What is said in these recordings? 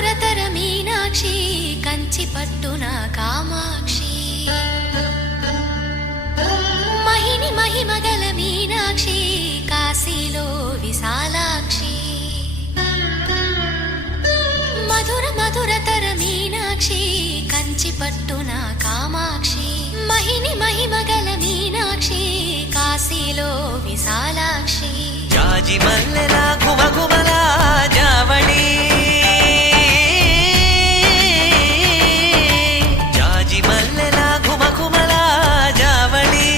మధురతర మీనాక్షి కంచి పట్టున కామాక్షి మహిని మహిమగల మీనాక్షి కాశీలో విశాలాక్షి మధురతర మీనాక్షి కంచి పట్టున కామాక్షి మహిని మహిమగల మీనాక్షి కాశీలో విశాలాక్షి జాజి మల్లెలా గుమగుమలా జావళి జాజి మల్లెలా గుమగుమలా జావళి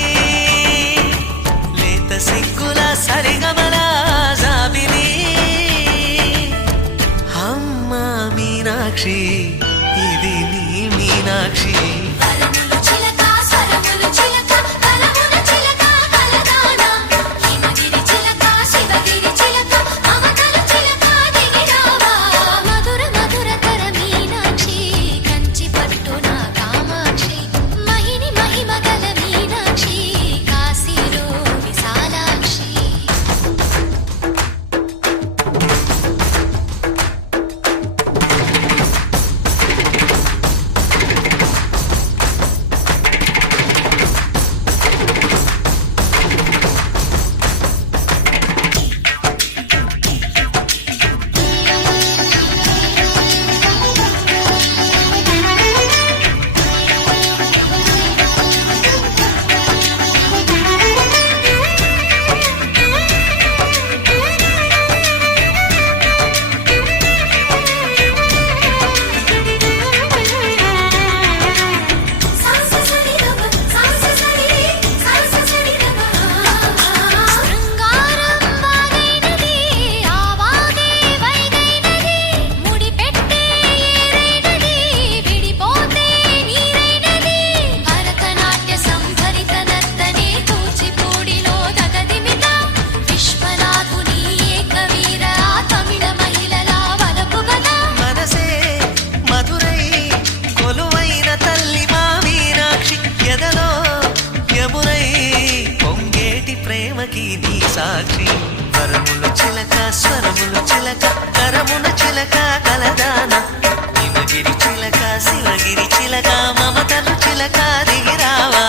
లేత సిగ్గుల సరిగమల జాబిలి అమ్మ మీనాక్షి ఇది నీ మీనాక్షి ప్రేమకి నీ సాక్షి వరములు చిలక స్వరములు చిలక కరమున చిలక కలదాన హిమగిరి చిలక శివగిరి చిలక మమతలు చిలక దిగిరావా